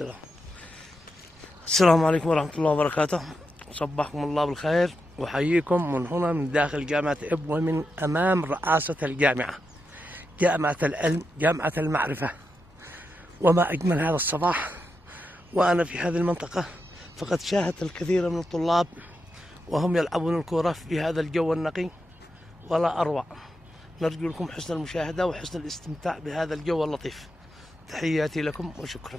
السلام. السلام عليكم ورحمة الله وبركاته. صبحكم الله بالخير وحييكم من هنا من داخل جامعة إب ومن أمام رئاسة الجامعة، جامعة العلم، جامعة المعرفة. وما أجمل هذا الصباح وأنا في هذه المنطقة، فقد شاهدت الكثير من الطلاب وهم يلعبون الكرة في هذا الجو النقي ولا أروع. نرجو لكم حسن المشاهدة وحسن الاستمتاع بهذا الجو اللطيف. تحياتي لكم وشكرا.